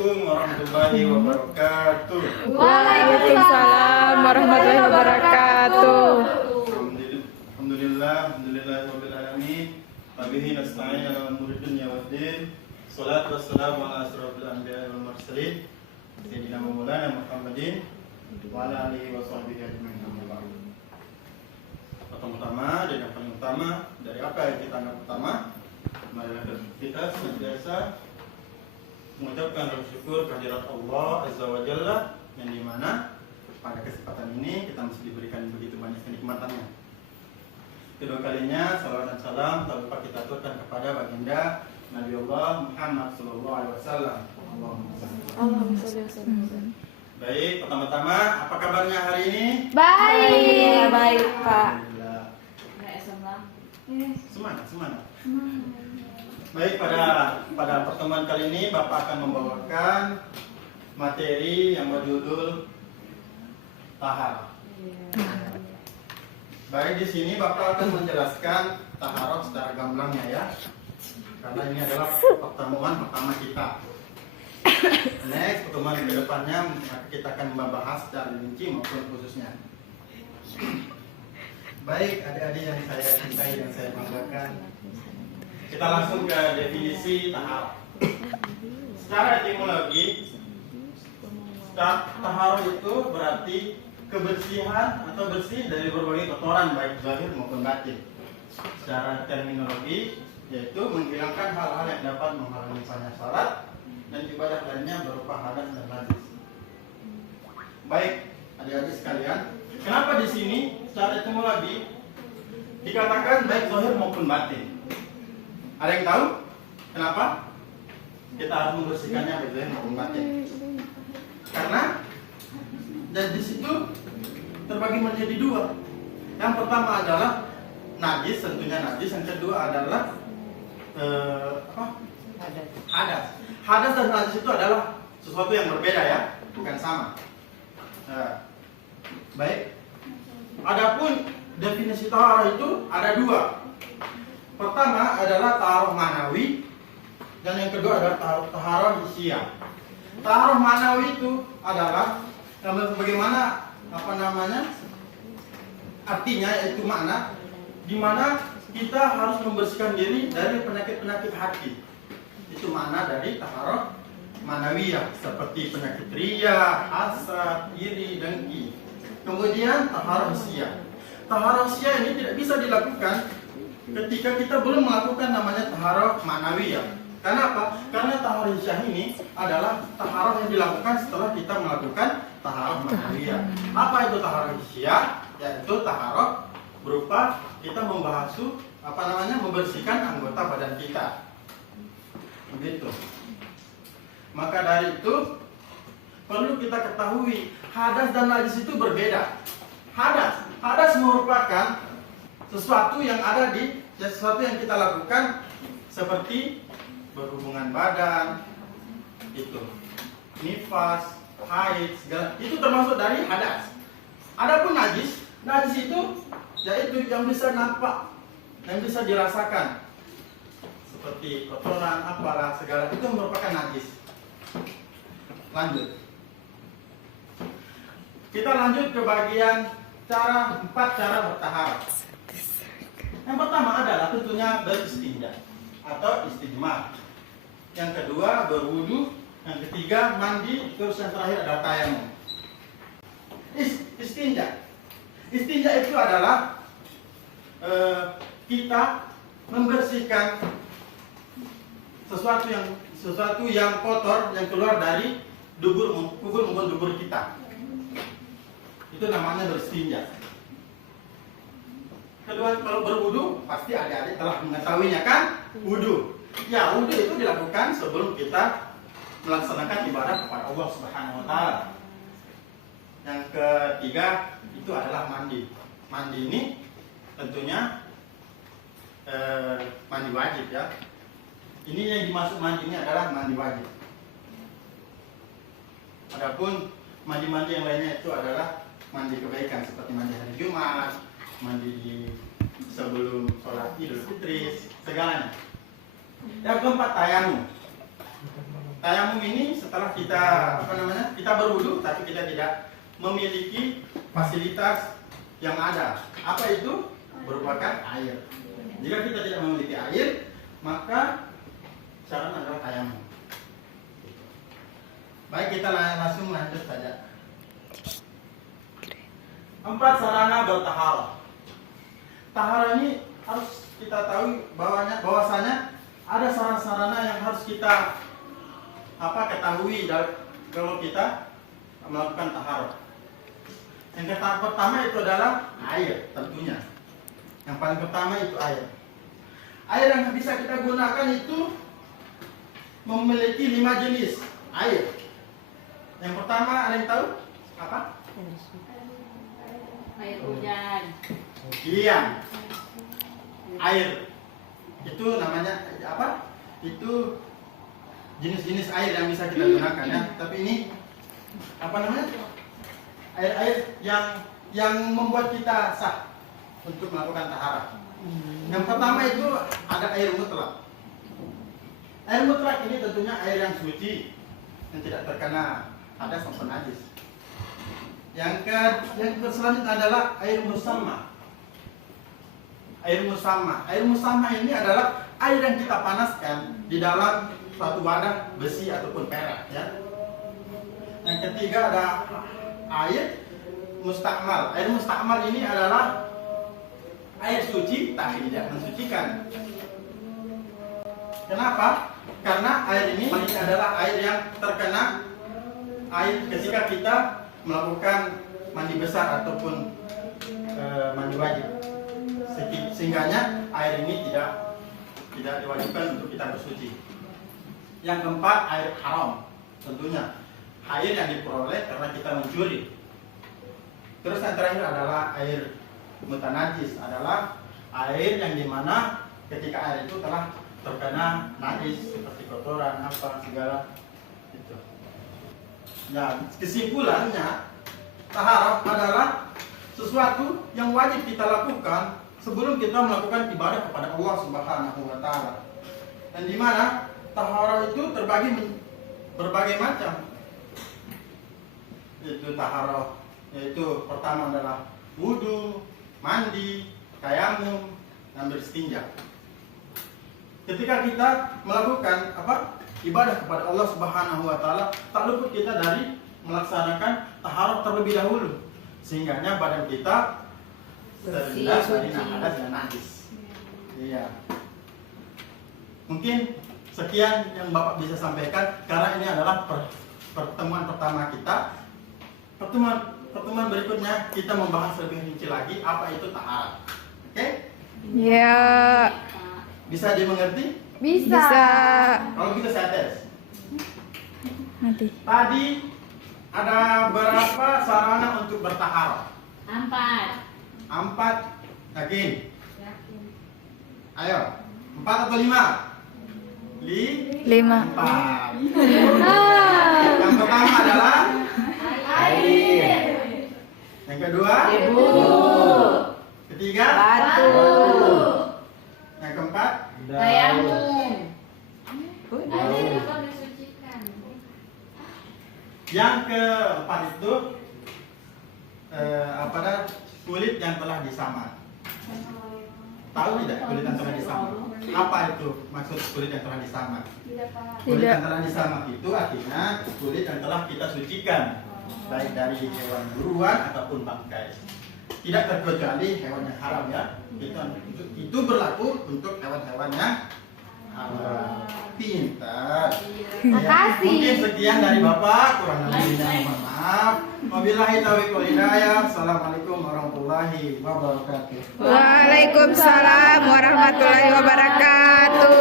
Assalamualaikum warahmatullahi wabarakatuh. Waalaikumsalam warahmatullahi wabarakatuh. Alhamdulillah alamin. Wabihi nasta'in ala umuri dunya waddin. Shalatu wassalamu ala asyrofil anbiya'i wal mursalin sayyidina Maulana Muhammadin wa ala alihi wa sahbihi ajmain. Pertama dan yang paling utama dari apa yang kita anggap utama, marilah kita senantiasa mengucapkan rasa syukur kehadirat Allah Azza wa Jalla, yang dimana pada kesempatan ini kita mesti diberikan begitu banyak kenikmatannya. Kedua kalinya salawat dan salam tak lupa kita aturkan kepada baginda Nabi Allah Muhammad sallallahu alaihi wasallam. Allahumma shalli wa sallim. Baik, pertama-tama apa kabarnya hari ini? Baik. Baik, Pak. Semangat. Baik, pada pertemuan kali ini Bapak akan membawakan materi yang berjudul taharah. Baik, di sini Bapak akan menjelaskan taharah secara gamblangnya ya. Karena ini adalah pertemuan pertama kita. Next, pertemuan ke depannya kita akan membahas secara rinci maupun khususnya. Baik, adik-adik yang saya cintai dan saya banggakan, kita langsung ke definisi taharah. Secara etimologi, taharah itu berarti kebersihan atau bersih dari berbagai kotoran baik zahir maupun batin. Secara terminologi, yaitu menghilangkan hal-hal yang dapat menghalangi sahnya salat dan ibadah lainnya berupa hadas dan najis. Baik, adik-adik sekalian, kenapa di sini secara etimologi dikatakan baik zahir maupun batin? Ada yang tahu kenapa kita harus membersihkannya baik zahir maupun batin? Karena dan di situ terbagi menjadi dua. Yang pertama adalah najis, tentunya najis. Yang kedua adalah hadas. Hadas dan najis itu adalah sesuatu yang berbeda ya, bukan sama. Baik. Adapun definisi taharah itu ada dua. Pertama adalah taharah manawi dan yang kedua adalah taharah hisiah. Taharah manawi itu adalah bagaimana artinya, yaitu makna di mana kita harus membersihkan diri dari penyakit-penyakit hati. Itu makna dari taharah manawiyah, seperti penyakit riya, hasad, iri, dengki. Kemudian taharah hisiah. Taharah hisiah ini tidak bisa dilakukan ketika kita belum melakukan namanya taharah manawiyah. Karena apa? Karena taharah hisiah ini adalah taharah yang dilakukan setelah kita melakukan taharah manawiyah. Apa itu taharah hisiah? Yaitu taharah berupa kita membersihkan anggota badan kita. Begitu. Maka dari itu perlu kita ketahui hadas dan najis itu berbeda. Hadas merupakan sesuatu yang kita lakukan seperti berhubungan badan, itu nifas, haid, segala itu termasuk dari hadas. Adapun najis itu yaitu yang bisa nampak, yang bisa dirasakan, seperti kotoran, apalah segala itu merupakan najis. Lanjut. Kita lanjut ke bagian 4 cara bertaharah. Yang pertama adalah tentunya beristinja atau istijmar. Yang kedua berwudu. Yang ketiga mandi. Terus yang terakhir adalah tayamum. Istinja. Istinja itu adalah kita membersihkan sesuatu yang kotor yang keluar dari kubur maupun dubur kita. Itu namanya beristinja. Kedua, kalau berwudu pasti adik-adik telah mengetahuinya kan? Wudu. Ya, wudu itu dilakukan sebelum kita melaksanakan ibadah kepada Allah Subhanahu wa taala. Yang ketiga itu adalah mandi. Mandi ini tentunya mandi wajib ya. Ini yang dimaksud mandi ini adalah mandi wajib. Adapun mandi-mandi yang lainnya itu adalah mandi kebaikan seperti mandi hari Jumat, mandi sebelum sholat Idul Fitri, segalanya. Yang keempat tayamum. Tayamum ini setelah kita kita berwudu tapi kita tidak memiliki fasilitas yang ada. Apa itu? Merupakan air. Jika kita tidak memiliki air, maka saran adalah tayamum. Baik, kita langsung lanjut saja. 4 sarana bertaharah. Taharah ini harus kita tahu bahwasanya ada sarana-sarana yang harus kita ketahui kalau kita melakukan taharah. Yang pertama itu adalah air, tentunya. Yang paling pertama itu air. Air yang bisa kita gunakan itu memiliki 5 jenis air. Yang pertama, ada yang tahu apa? Air hujan. Iya. Air itu namanya apa? Itu jenis-jenis air yang bisa kita gunakan ya. Tapi ini apa namanya? Air-air yang membuat kita sah untuk melakukan taharah. Yang pertama itu ada air mutlak. Air mutlak ini tentunya air yang suci yang tidak terkena hadas maupun najis. Yang selanjutnya adalah air musamma. Air musamma. Air musamma ini adalah air yang kita panaskan di dalam suatu wadah besi ataupun perak ya. Yang ketiga ada air mustakmal. Air mustakmal ini adalah air suci tapi tidak mensucikan. Kenapa? Karena air ini adalah air yang terkena air ketika kita melakukan mandi besar ataupun mandi wajib. Sehingganya air ini tidak diwajibkan untuk kita bersuci. Yang keempat, air haram. Tentunya air yang diperoleh karena kita mencuri. Terus yang terakhir adalah air mutanajis, adalah air yang dimana ketika air itu telah terkena najis seperti kotoran apa segala itu. Nah, kesimpulannya taharah adalah sesuatu yang wajib kita lakukan sebelum kita melakukan ibadah kepada Allah Subhanahu wa taala. Dan di mana taharah itu terbagi berbagai macam. Itu taharah, yaitu pertama adalah wudu, mandi, tayamum, dan beristinja. Ketika kita melakukan ibadah kepada Allah Subhanahu wa taala, tak luput kita dari melaksanakan taharah terlebih dahulu, sehingganya badan kita terhindar dari hadas dan najis. Iya. Mungkin sekian yang Bapak bisa sampaikan karena ini adalah pertemuan pertama kita. Pertemuan berikutnya kita membahas lebih rinci lagi apa itu taharah. Oke? Ya. Bisa dimengerti? Bisa. Kalau gitu saya tes. Nanti. Tadi ada berapa sarana untuk bertaharah? 4. 4. Yakin? Yakin. Ayo. 4 atau 5? 5. 4. Yang pertama adalah air. Yang kedua? Debu. Ketiga? Batu. Yang keempat? Tayamum. Air dapat disucikan. Yang keempat itu kulit yang telah disamar. Tahu tidak kulit yang telah disamar? Apa itu maksud kulit yang telah disamar? Kulit yang telah disamar itu artinya kulit yang telah kita sucikan, baik dari hewan buruan ataupun bangkai. Tidak terkecuali hewan yang haram ya. Itu berlaku untuk hewan-hewan yang haram. Pintar. Makasih. Mungkin sekian dari Bapak, kurang lebihnya mohon maaf. Wabillahi taufiq wal hidayah. Assalamualaikum warahmatullahi wabarakatuh. Waalaikumsalam warahmatullahi wabarakatuh.